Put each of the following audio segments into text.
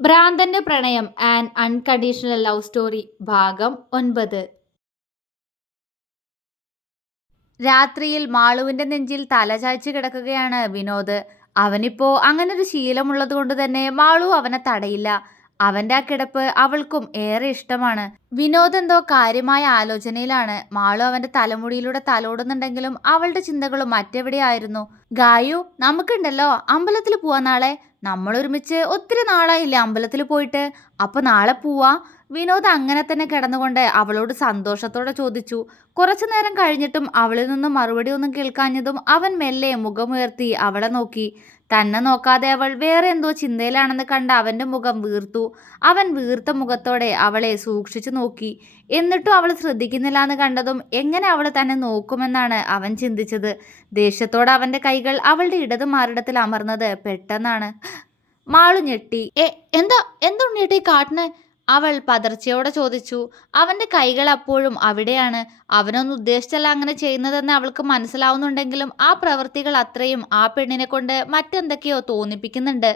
ഭ്രാന്തന്റെ പ്രണയം and unconditional love story ഭാഗം 9. രാത്രിയിൽ മാളുവിന്റെ നെഞ്ചിൽ തലചായ്ച്ച് കിടക്കുകയാണ് വിനോദ്. അവനിപ്പോ അങ്ങനൊരു ശീലമുള്ളത് കൊണ്ട് തന്നെ മാളു അവനെ തടയില്ല. അവന്റെ ആ കിടപ്പ് അവൾക്കും ഏറെ ഇഷ്ടമാണ്. വിനോദ് എന്തോ കാര്യമായ ആലോചനയിലാണ്. മാളു അവന്റെ തലമുടിയിലൂടെ തലോടുന്നുണ്ടെങ്കിലും അവളുടെ ചിന്തകളും മറ്റെവിടെയായിരുന്നു. ഗായു, നമുക്കുണ്ടല്ലോ അമ്പലത്തിൽ പോവാ നാളെ. നമ്മൾ ഒരുമിച്ച് ഒത്തിരി നാളായില്ലേ അമ്പലത്തിൽ പോയിട്ട്. അപ്പൊ നാളെ പോവാ? വിനോദ് അങ്ങനെ തന്നെ കിടന്നുകൊണ്ട് അവളോട് സന്തോഷത്തോടെ ചോദിച്ചു. കുറച്ചു നേരം കഴിഞ്ഞിട്ടും അവളിൽ നിന്നും മറുപടി ഒന്നും കേൾക്കാഞ്ഞതും അവൻ മെല്ലെ മുഖമുയർത്തി അവളെ നോക്കി. തന്നെ നോക്കാതെ അവൾ വേറെ എന്തോ ചിന്തയിലാണെന്ന് കണ്ട അവന്റെ മുഖം വീർത്തു. അവൻ വീർത്ത മുഖത്തോടെ അവളെ സൂക്ഷിച്ചു നോക്കി. എന്നിട്ടും അവൾ ശ്രദ്ധിക്കുന്നില്ല എന്ന് കണ്ടതും എങ്ങനെ അവൾ തന്നെ നോക്കുമെന്നാണ് അവൻ ചിന്തിച്ചത്. ദേഷ്യത്തോടെ അവന്റെ കൈകൾ അവളുടെ ഇടത് മാറിടത്തിൽ അമർന്നത് പെട്ടെന്നാണ്. മാളു ഞെട്ടി. എന്താ എന്താ ഉണ്ണിയേട്ടീ കാട്ടിന്? അവൾ പതർച്ചയോടെ ചോദിച്ചു. അവന്റെ കൈകൾ അപ്പോഴും അവിടെയാണ്. അവനൊന്നും ഉദ്ദേശിച്ചല്ല അങ്ങനെ ചെയ്യുന്നതെന്ന് അവൾക്ക് മനസ്സിലാവുന്നുണ്ടെങ്കിലും ആ പ്രവൃത്തികൾ അത്രയും ആ പെണ്ണിനെ കൊണ്ട് മറ്റെന്തൊക്കെയോ തോന്നിപ്പിക്കുന്നുണ്ട്.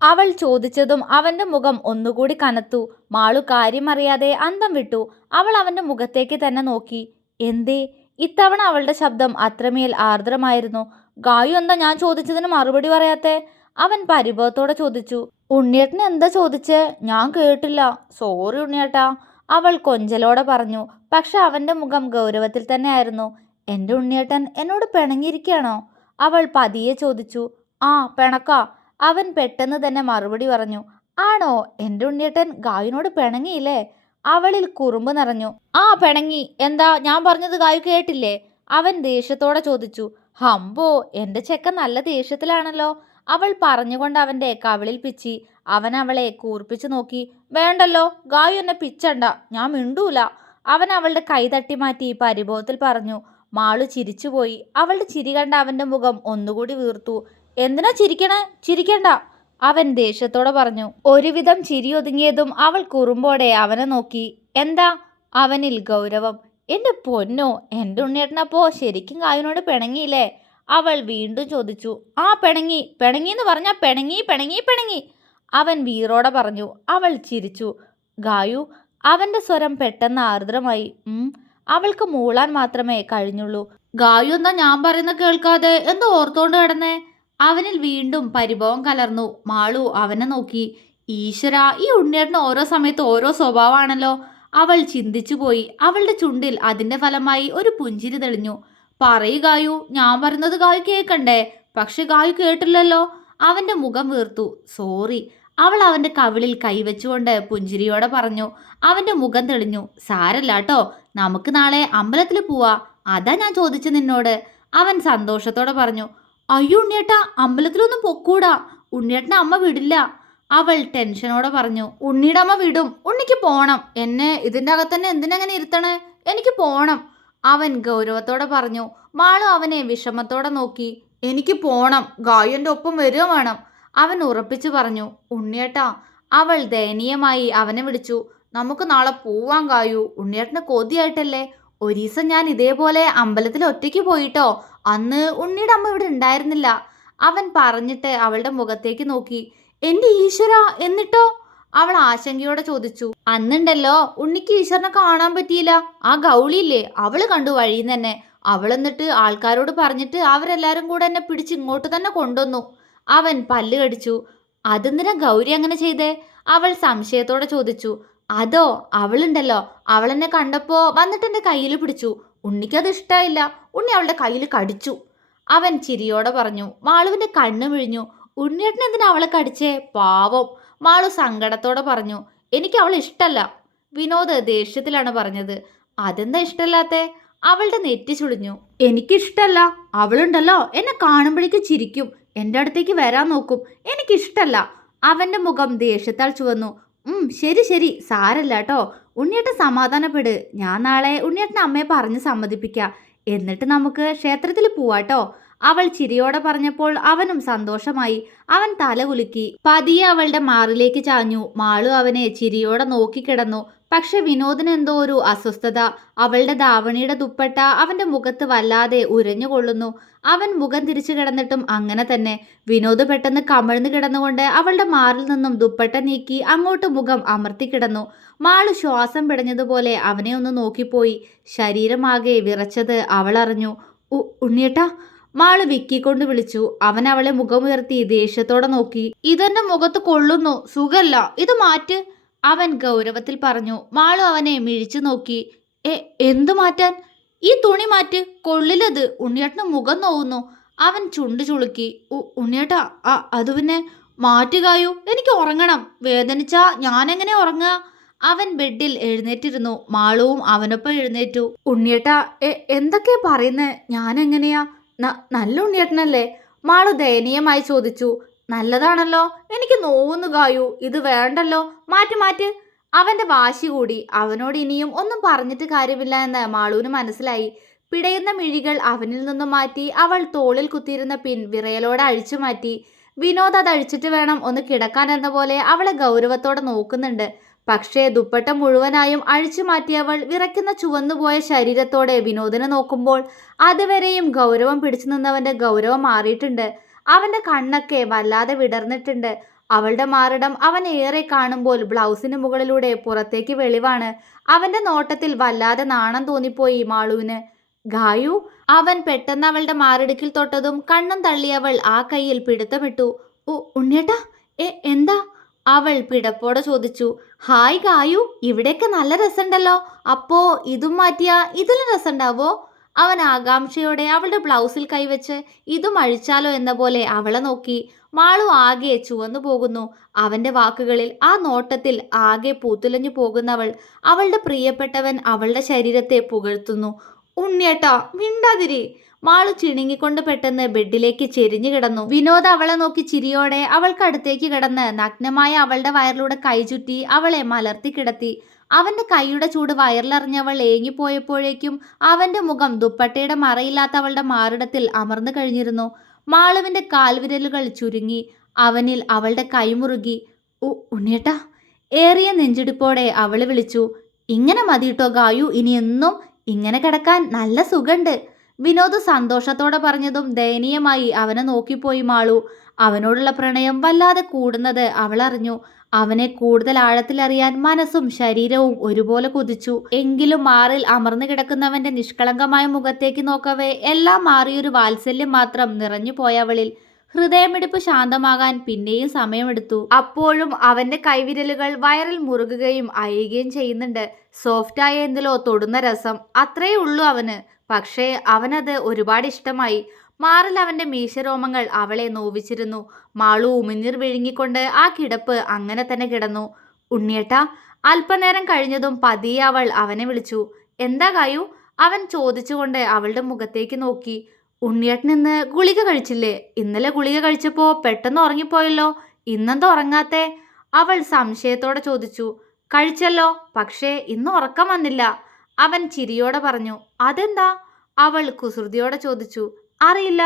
അവൾ ചോദിച്ചതും അവന്റെ മുഖം ഒന്നുകൂടി കനത്തു. മാളു കാര്യമറിയാതെ അന്തം വിട്ടു. അവൾ അവന്റെ മുഖത്തേക്ക് തന്നെ നോക്കി. എന്തേ? ഇത്തവണ അവളുടെ ശബ്ദം അത്രമേൽ ആർദ്രമായിരുന്നു. ഗായു, എന്താ ഞാൻ ചോദിച്ചതിന് മറുപടി പറയാത്തെ? അവൻ പരിഭവത്തോടെ ചോദിച്ചു. ഉണ്ണിയേട്ടൻ എന്താ ചോദിച്ചേ? ഞാൻ കേട്ടില്ല. സോറി ഉണ്ണിയേട്ടാ, അവൾ കൊഞ്ചലോടെ പറഞ്ഞു. പക്ഷെ അവന്റെ മുഖം ഗൗരവത്തിൽ തന്നെയായിരുന്നു. എന്റെ ഉണ്ണിയേട്ടൻ എന്നോട് പിണങ്ങിയിരിക്കുകയാണോ? അവൾ പതിയെ ചോദിച്ചു. ആ, പിണക്കാ. അവൻ പെട്ടെന്ന് തന്നെ മറുപടി പറഞ്ഞു. ആണോ? എന്റെ ഉണ്ണിയേട്ടൻ ഗായുവിനോട് പിണങ്ങിയില്ലേ? അവളിൽ കുറുമ്പ് നിറഞ്ഞു. ആ, പിണങ്ങി. എന്താ, ഞാൻ പറഞ്ഞത് ഗായു കേട്ടില്ലേ? അവൻ ദേഷ്യത്തോടെ ചോദിച്ചു. ഹമ്പോ, എന്റെ ചെക്കൻ നല്ല ദേഷ്യത്തിലാണല്ലോ. അവൾ പറഞ്ഞുകൊണ്ട് അവന്റെ കവിളിൽ പിച്ചി. അവൻ അവളെ കൂർപ്പിച്ചു നോക്കി. വേണ്ടല്ലോ, ഗായു എന്നെ പിച്ചണ്ട, ഞാൻ മിണ്ടൂല. അവൻ അവളുടെ കൈ തട്ടി മാറ്റി പരിഭവത്തിൽ പറഞ്ഞു. മാളു ചിരിച്ചുപോയി. അവളുടെ ചിരി കണ്ട അവന്റെ മുഖം ഒന്നുകൂടി വീർത്തു. എന്തിനാ ചിരിക്കണേ? ചിരിക്കണ്ട, അവൻ ദേഷ്യത്തോടെ പറഞ്ഞു. ഒരുവിധം ചിരി ഒതുങ്ങിയതും അവൾ കുറുമ്പോടെ അവനെ നോക്കി. എന്താ? അവനിൽ ഗൗരവം. എന്റെ പൊന്നോ, എന്റെ ഉണ്ണിയേട്ടനപ്പോ ശരിക്കും ഗായുവിനോട് പിണങ്ങിയില്ലേ? അവൾ വീണ്ടും ചോദിച്ചു. ആ, പിണങ്ങി. പിണങ്ങിന്ന് പറഞ്ഞാ പിണങ്ങി പിണങ്ങി പിണങ്ങി, അവൻ വീറോടെ പറഞ്ഞു. അവൾ ചിരിച്ചു. ഗായു? അവന്റെ സ്വരം പെട്ടെന്ന് ആർദ്രമായി. അവൾക്ക് മൂളാൻ മാത്രമേ കഴിഞ്ഞുള്ളൂ. ഗായു എന്താ ഞാൻ പറയുന്ന കേൾക്കാതെ എന്തോ ഓർത്തോണ്ട് കിടന്നേ? അവനിൽ വീണ്ടും പരിഭവം കലർന്നു. മാളു അവനെ നോക്കി. ഈശ്വര, ഈ ഉണ്ണിയേട്ടന് ഓരോ സമയത്ത് ഓരോ സ്വഭാവമാണല്ലോ. അവൾ ചിന്തിച്ചുപോയി. അവളുടെ ചുണ്ടിൽ അതിന്റെ ഫലമായി ഒരു പുഞ്ചിരി തെളിഞ്ഞു. പറയൂ ഗായു, ഞാൻ പറയുന്നത് ഗായു കേൾക്കണ്ടേ? പക്ഷെ ഗായു കേട്ടില്ലല്ലോ. അവന്റെ മുഖം വീർത്തു. സോറി. അവൾ അവന്റെ കവിളിൽ കൈവച്ചുകൊണ്ട് പുഞ്ചിരിയോടെ പറഞ്ഞു. അവന്റെ മുഖം തെളിഞ്ഞു. സാരല്ല കേട്ടോ, നമുക്ക് നാളെ അമ്പലത്തിൽ പോവാ. അതാ ഞാൻ ചോദിച്ചു നിന്നോട്. അവൻ സന്തോഷത്തോടെ പറഞ്ഞു. അയ്യോ ഉണ്ണിയേട്ടാ, അമ്പലത്തിലൊന്നും പൊക്കൂടാ. ഉണ്ണിയേട്ടനെ അമ്മ വിടില്ല. അവൾ ടെൻഷനോടെ പറഞ്ഞു. ഉണ്ണിയുടെ അമ്മ വിടും. ഉണ്ണിക്ക് പോണം. എന്നെ ഇതിൻ്റെ അകത്തന്നെ എന്തിനങ്ങനെ ഇരുത്തണേ? എനിക്ക് പോണം, അവൻ ഗൗരവത്തോടെ പറഞ്ഞു. മാളു അവനെ വിഷമത്തോടെ നോക്കി. എനിക്ക് പോണം, ഗായുവിൻ്റെ ഒപ്പം വരിക വേണം, അവൻ ഉറപ്പിച്ചു പറഞ്ഞു. ഉണ്ണിയേട്ടാ, അവൾ ദയനീയമായി അവനെ വിളിച്ചു. നമുക്ക് നാളെ പോവാൻ ഗായു. ഉണ്ണിയേട്ടന് കൊതിയായിട്ടല്ലേ? ഒരീസം ഞാൻ ഇതേപോലെ അമ്പലത്തിൽ ഒറ്റയ്ക്ക് പോയിട്ടോ. അന്ന് ഉണ്ണിയുടെ അമ്മ ഇവിടെ ഉണ്ടായിരുന്നില്ല, അവൻ പറഞ്ഞിട്ട് അവളുടെ മുഖത്തേക്ക് നോക്കി. എന്റെ ഈശ്വര, എന്നിട്ടോ? അവൾ ആശങ്കയോടെ ചോദിച്ചു. അന്നുണ്ടല്ലോ, ഉണ്ണിക്ക് ഈശ്വരനെ കാണാൻ പറ്റിയില്ല. ആ ഗൗളിയില്ലേ, അവള് കണ്ടു വഴിയിൽ തന്നെ. അവൾ എന്നിട്ട് ആൾക്കാരോട് പറഞ്ഞിട്ട് അവരെല്ലാരും കൂടെ എന്നെ പിടിച്ച് ഇങ്ങോട്ട് തന്നെ കൊണ്ടുവന്നു. അവൻ പല്ല് കടിച്ചു. അതെന്തിനാ ഗൗരി അങ്ങനെ ചെയ്തേ? അവൾ സംശയത്തോടെ ചോദിച്ചു. അതോ, അവളുണ്ടല്ലോ, അവൾ എന്നെ കണ്ടപ്പോ വന്നിട്ട് എന്റെ കയ്യിൽ പിടിച്ചു. ഉണ്ണിക്കത് ഇഷ്ടായില്ല. ഉണ്ണി അവളുടെ കയ്യിൽ കടിച്ചു, അവൻ ചിരിയോടെ പറഞ്ഞു. മാളുവിന്റെ കണ്ണു മിഴിഞ്ഞു. ഉണ്ണിയേട്ടൻ എന്തിനാ അവളെ കടിച്ചേ? പാവം, മാളു സങ്കടത്തോടെ പറഞ്ഞു. എനിക്ക് അവളെ ഇഷ്ടല്ല. വിനോദ് ദേഷ്യത്തിലാണ് പറഞ്ഞത്. അതെന്താ ഇഷ്ടല്ലാത്തെ? അവളുടെ നെറ്റി ചുളിഞ്ഞു. എനിക്കിഷ്ടല്ല. അവളുണ്ടല്ലോ, എന്നെ കാണുമ്പോഴേക്ക് ചിരിക്കും, എൻ്റെ അടുത്തേക്ക് വരാൻ നോക്കും. എനിക്കിഷ്ടല്ല. അവന്റെ മുഖം ദേഷ്യത്താൽ ചുവന്നു. ശരി ശരി, സാരല്ല കേട്ടോ. ഉണ്ണിയേട്ടൻ സമാധാനപ്പെട്. ഞാൻ നാളെ ഉണ്ണിയേട്ടൻ അമ്മയെ പറഞ്ഞ് സമ്മതിപ്പിക്കാം. എന്നിട്ട് നമുക്ക് ക്ഷേത്രത്തിൽ പോവാട്ടോ. അവൾ ചിരിയോടെ പറഞ്ഞപ്പോൾ അവനും സന്തോഷമായി. അവൻ തല കുലുക്കി. പതിയെ അവളുടെ മാറിലേക്ക് ചാഞ്ഞു. മാളു അവനെ ചിരിയോടെ നോക്കിക്കിടന്നു. പക്ഷെ വിനോദിന് എന്തോ ഒരു അസ്വസ്ഥത. അവളുടെ ധാവണിയുടെ ദുപ്പട്ട അവന്റെ മുഖത്ത് വല്ലാതെ ഉരഞ്ഞു കൊള്ളുന്നു. അവൻ മുഖം തിരിച്ചു കിടന്നിട്ടും അങ്ങനെ തന്നെ. വിനോദ് പെട്ടെന്ന് കമിഴ്ന്നു കിടന്നുകൊണ്ട് അവളുടെ മാറിൽ നിന്നും ദുപ്പട്ട നീക്കി അങ്ങോട്ട് മുഖം അമർത്തിക്കിടന്നു. മാളു ശ്വാസം പിടഞ്ഞതുപോലെ അവനെ ഒന്ന് നോക്കിപ്പോയി. ശരീരമാകെ വിറച്ചത് അവൾ അറിഞ്ഞു. ഉണ്ണിയേട്ടാ, മാള് വിക്കിക്കൊണ്ട് വിളിച്ചു. അവൻ അവളെ മുഖമുയർത്തി ദേഷ്യത്തോടെ നോക്കി. ഇതെന്റെ മുഖത്ത് കൊള്ളുന്നു, സുഖല്ല, ഇത് മാറ്റ്, അവൻ ഗൗരവത്തിൽ പറഞ്ഞു. മാളു അവനെ മിഴിച്ചു നോക്കി. എന്തു മാറ്റാൻ? ഈ തുണി മാറ്റ്, കൊള്ളിലത്, ഉണ്ണിയേട്ടന് മുഖം നോവുന്നു. അവൻ ചുണ്ടു ചുളുക്കി. ഉണ്ണിയേട്ടാ, അത് പിന്നെ മാറ്റുകായു, എനിക്ക് ഉറങ്ങണം, വേദനിച്ചാ ഞാനെങ്ങനെ ഉറങ്ങുക? അവൻ ബെഡിൽ എഴുന്നേറ്റിരുന്നു. മാളുവും അവനൊപ്പം എഴുന്നേറ്റു. ഉണ്ണിയേട്ടാ, എന്തൊക്കെയാ പറയുന്നേ? ഞാനെങ്ങനെയാ? നല്ല ഉണ്ണിയേട്ടനല്ലേ? മാളു ദയനീയമായി ചോദിച്ചു. നല്ലതാണല്ലോ, എനിക്ക് നോവുന്നു കായു, ഇത് വേണ്ടല്ലോ, മാറ്റ് മാറ്റ്. അവന്റെ വാശി കൂടി. അവനോട് ഇനിയും ഒന്നും പറഞ്ഞിട്ട് കാര്യമില്ല എന്ന് മാളുവിന് മനസ്സിലായി. പിടയുന്ന മിഴികൾ അവനിൽ നിന്നും മാറ്റി അവൾ തോളിൽ കുത്തിയിരുന്ന പിൻ വിറയലോടെ അഴിച്ചു മാറ്റി. വിനോദ് അത് അഴിച്ചിട്ട് വേണം ഒന്ന് കിടക്കാൻ എന്ന പോലെ അവളെ ഗൗരവത്തോടെ നോക്കുന്നുണ്ട്. പക്ഷേ ദുപ്പട്ട മുഴുവനായും അഴിച്ചു മാറ്റിയവൾ വിറയ്ക്കുന്ന ചുവന്നുപോയ ശരീരത്തോടെ വിനോദിനെ നോക്കുമ്പോൾ അതുവരെയും ഗൗരവം പിടിച്ചു നിന്നവന്റെ ഗൗരവം മാറിയിട്ടുണ്ട്. അവന്റെ കണ്ണൊക്കെ വല്ലാതെ വിടർന്നിട്ടുണ്ട്. അവളുടെ മാറിടം അവൻ ഏറെ കാണുമ്പോൾ ബ്ലൗസിന് മുകളിലൂടെ പുറത്തേക്ക് വെളിവാണ്. അവന്റെ നോട്ടത്തിൽ വല്ലാതെ നാണം തോന്നിപ്പോയി മാളുവിന്. ഗായു, അവൻ പെട്ടെന്ന് അവളുടെ മാറിടുക്കിൽ തൊട്ടതും കണ്ണും തള്ളിയവൾ ആ കയ്യിൽ പിടുത്തമിട്ടു. ഉണ്ണിയേട്ടാ, എന്താ? അവൾ പിടപ്പോടെ ചോദിച്ചു. ഹായ് ഗായു, ഇവിടെയൊക്കെ നല്ല രസമുണ്ടല്ലോ. അപ്പോ ഇതും മാറ്റിയാ ഇതിലും രസമുണ്ടാവോ? അവൻ ആകാംക്ഷയോടെ അവളുടെ ബ്ലൗസിൽ കൈവച്ച് ഇതും അഴിച്ചാലോ എന്ന പോലെ അവളെ നോക്കി. മാളു ആകെ ചുവന്നു പോകുന്നു. അവന്റെ വാക്കുകളിൽ, ആ നോട്ടത്തിൽ ആകെ പൂത്തുലഞ്ഞു പോകുന്നവൾ. അവളുടെ പ്രിയപ്പെട്ടവൻ അവളുടെ ശരീരത്തെ പുകഴ്ത്തുന്നു. ഉണ്ണിയേട്ടാ, മിണ്ടാതിരി. മാളു ചിണുങ്ങിക്കൊണ്ട് പെട്ടെന്ന് ബെഡിലേക്ക് ചെരിഞ്ഞു കിടന്നു. വിനോദ് അവളെ നോക്കി ചിരിയോടെ അവൾക്കടുത്തേക്ക് കിടന്ന് നഗ്നമായ അവളുടെ വയറിലൂടെ കൈ ചുറ്റി അവളെ മലർത്തി കിടത്തി. അവന്റെ കൈയുടെ ചൂട് വയറിലറിഞ്ഞവൾ ഏങ്ങിപ്പോയപ്പോഴേക്കും അവന്റെ മുഖം ദുപ്പട്ടയുടെ മറയില്ലാത്ത അവളുടെ മാറിടത്തിൽ അമർന്നു കഴിഞ്ഞിരുന്നു. മാളുവിന്റെ കാൽവിരലുകൾ ചുരുങ്ങി. അവനിൽ അവളുടെ കൈമുറുകി. ഉണ്ണിയേട്ടാ, ഏറിയ നെഞ്ചിടിപ്പോടെ അവള് വിളിച്ചു. ഇങ്ങനെ മതിയിട്ടോ ഗായു, ഇനി എന്നും ഇങ്ങനെ കിടക്കാൻ നല്ല സുഖണ്ട്. വിനോദ് സന്തോഷത്തോടെ പറഞ്ഞതും ദയനീയമായി അവനെ നോക്കിപ്പോയി മാളു. അവനോടുള്ള പ്രണയം വല്ലാതെ കൂടുന്നത് അവൾ അറിഞ്ഞു. അവനെ കൂടുതൽ ആഴത്തിലറിയാൻ മനസ്സും ശരീരവും ഒരുപോലെ കുതിച്ചു. എങ്കിലും മാറിൽ അമർന്നു കിടക്കുന്നവന്റെ നിഷ്കളങ്കമായ മുഖത്തേക്ക് നോക്കവേ എല്ലാം മാറിയൊരു വാത്സല്യം മാത്രം നിറഞ്ഞു പോയവളിൽ. ഹൃദയമിടിപ്പ് ശാന്തമാകാൻ പിന്നെയും സമയമെടുത്തു. അപ്പോഴും അവന്റെ കൈവിരലുകൾ വയറിൽ മുറുകുകയും അയയുകയും ചെയ്യുന്നുണ്ട്. സോഫ്റ്റായ എന്തിലോ തൊടുന്ന രസം, അത്രയേ ഉള്ളൂ അവന്. പക്ഷേ അവനത് ഒരുപാട് ഇഷ്ടമായി. മാറിൽ അവന്റെ മീശരോമങ്ങൾ അവളെ നോവിച്ചിരുന്നു. മാളു ഉമിനീർ വിഴുങ്ങിക്കൊണ്ട് ആ കിടപ്പ് അങ്ങനെ തന്നെ കിടന്നു. ഉണ്ണിയേട്ടാ, അല്പനേരം കഴിഞ്ഞതും പതിയെ അവൾ അവനെ വിളിച്ചു. എന്താ കായു? അവൻ ചോദിച്ചുകൊണ്ട് അവളുടെ മുഖത്തേക്ക് നോക്കി. ഉണ്ണിയേട്ടൻ ഇന്ന് ഗുളിക കഴിച്ചില്ലേ? ഇന്നലെ ഗുളിക കഴിച്ചപ്പോ പെട്ടെന്ന് ഉറങ്ങിപ്പോയല്ലോ, ഇന്നെന്താ ഉറങ്ങാത്തെ? അവൾ സംശയത്തോടെ ചോദിച്ചു. കഴിച്ചല്ലോ, പക്ഷേ ഇന്ന് ഉറക്കം വന്നില്ല, അവൻ ചിരിയോടെ പറഞ്ഞു. അതെന്താ? അവൾ കുസൃതിയോടെ ചോദിച്ചു. അറിയില്ല,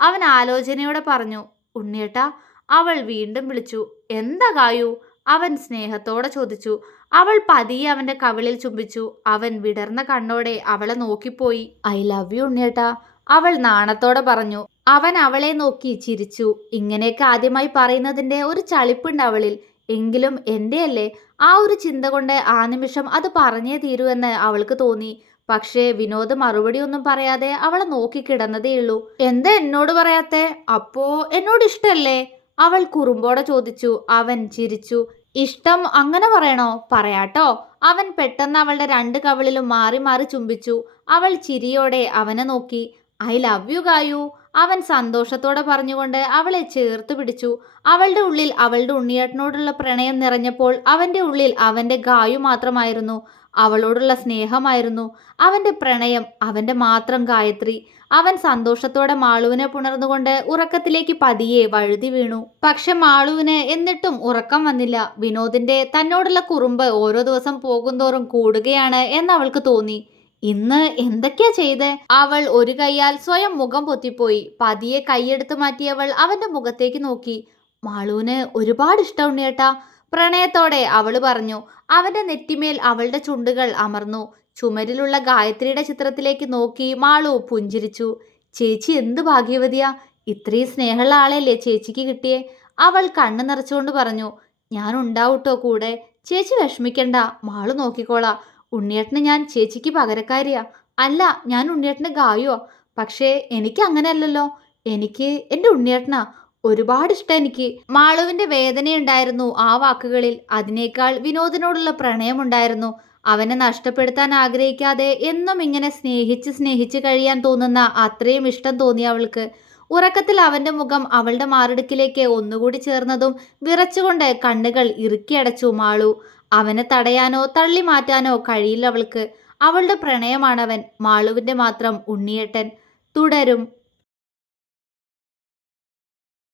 അവൻ ആലോചനയോടെ പറഞ്ഞു. ഉണ്ണിയേട്ടാ, അവൾ വീണ്ടും വിളിച്ചു. എന്താ കായു? അവൻ സ്നേഹത്തോടെ ചോദിച്ചു. അവൾ പതിയെ അവന്റെ കവിളിൽ ചുംബിച്ചു. അവൻ വിടർന്ന കണ്ണോടെ അവളെ നോക്കിപ്പോയി. ഐ ലവ് യു ഉണ്ണിയേട്ടാ, അവൾ നാണത്തോടെ പറഞ്ഞു. അവൻ അവളെ നോക്കി ചിരിച്ചു. ഇങ്ങനെയൊക്കെ ആദ്യമായി പറയുന്നതിന്റെ ഒരു ചളിപ്പുണ്ട് അവളിൽ. എങ്കിലും എന്റെയല്ലേ? ആ ഒരു ചിന്ത കൊണ്ട് ആ നിമിഷം അത് പറഞ്ഞേ തീരൂ എന്ന് അവൾക്ക് തോന്നി. പക്ഷേ വിനോദ് മറുപടി ഒന്നും പറയാതെ അവളെ നോക്കിക്കിടന്നതേയുള്ളൂ. എന്താ എന്നോട് പറയാത്തെ? അപ്പോ എന്നോട് ഇഷ്ടല്ലേ? അവൾ കുറുമ്പോടെ ചോദിച്ചു. അവൻ ചിരിച്ചു. ഇഷ്ടം അങ്ങനെ പറയണോ? പറയാട്ടോ. അവൻ പെട്ടെന്ന് അവളുടെ രണ്ട് കവിളിലും മാറി മാറി ചുംബിച്ചു. അവൾ ചിരിയോടെ അവനെ നോക്കി. ഐ ലവ് യു ഗായു, അവൻ സന്തോഷത്തോടെ പറഞ്ഞുകൊണ്ട് അവളെ ചേർത്ത് പിടിച്ചു. അവളുടെ ഉള്ളിൽ അവളുടെ ഉണ്ണിയേട്ടനോടുള്ള പ്രണയം നിറഞ്ഞപ്പോൾ അവന്റെ ഉള്ളിൽ അവന്റെ ഗായു മാത്രമായിരുന്നു. അവളോടുള്ള സ്നേഹമായിരുന്നു അവന്റെ പ്രണയം, അവന്റെ മാത്രം ഗായത്രി. അവൻ സന്തോഷത്തോടെ മാളുവിനെ പുണർന്നുകൊണ്ട് ഉറക്കത്തിലേക്ക് പതിയെ വഴുതി വീണു. പക്ഷെ മാളുവിന് എന്നിട്ടും ഉറക്കം വന്നില്ല. വിനോദിന്റെ തന്നോടുള്ള കുറുമ്പ് ഓരോ ദിവസം പോകുന്തോറും കൂടുകയാണ് എന്ന് അവൾക്ക് തോന്നി. ഇന്ന് എന്തൊക്കെയാ ചെയ്തേ? അവൾ ഒരു കൈയാൽ സ്വയം മുഖം പൊത്തിപ്പോയി. പതിയെ കൈയെടുത്ത് മാറ്റിയവൾ അവന്റെ മുഖത്തേക്ക് നോക്കി. മാളുവിന് ഒരുപാട് ഇഷ്ടം ഉണ്ണിയേട്ടാ, പ്രണയത്തോടെ അവള് പറഞ്ഞു. അവന്റെ നെറ്റിമേൽ അവളുടെ ചുണ്ടുകൾ അമർന്നു. ചുമരിലുള്ള ഗായത്രിയുടെ ചിത്രത്തിലേക്ക് നോക്കി മാളു പുഞ്ചിരിച്ചു. ചേച്ചി എന്ത് ഭാഗ്യവതിയാ, ഇത്രയും സ്നേഹമുള്ള ആളെയല്ലേ ചേച്ചിക്ക് കിട്ടിയേ. അവൾ കണ്ണു നിറച്ചുകൊണ്ട് പറഞ്ഞു. ഞാൻ ഉണ്ടാവൂട്ടോ കൂടെ, ചേച്ചി വിഷമിക്കണ്ട, മാളു നോക്കിക്കോളാ. ഉണ്ണിയേട്ടന് ഞാൻ ചേച്ചിക്ക് പകരക്കാരിയാ. അല്ല, ഞാൻ ഉണ്ണിയേട്ടന് ഗായുവാ. പക്ഷേ എനിക്ക് അങ്ങനെയല്ലല്ലോ, എനിക്ക് എൻ്റെ ഉണ്ണിയേട്ടനാ ഒരുപാട് ഇഷ്ടം എനിക്ക്. മാളുവിന്റെ വേദനയുണ്ടായിരുന്നു ആ വാക്കുകളിൽ. അതിനേക്കാൾ വിനോദിനോടുള്ള പ്രണയമുണ്ടായിരുന്നു. അവനെ നഷ്ടപ്പെടുത്താൻ ആഗ്രഹിക്കാതെ എന്നും ഇങ്ങനെ സ്നേഹിച്ച് സ്നേഹിച്ച് കഴിയാൻ തോന്നുന്ന അത്രയും ഇഷ്ടം തോന്നി അവൾക്ക്. ഉറക്കത്തിൽ അവന്റെ മുഖം അവളുടെ മാറിടുക്കിലേക്ക് ഒന്നുകൂടി ചേർന്നതും വിറച്ചുകൊണ്ട് കണ്ണുകൾ ഇറുക്കിയടച്ചു മാളു. അവനെ തടയാനോ തള്ളി മാറ്റാനോ കഴിയില്ല അവൾക്ക്. അവളുടെ പ്രണയമാണവൻ, മാളുവിന്റെ മാത്രം ഉണ്ണിയേട്ടൻ. തുടരും.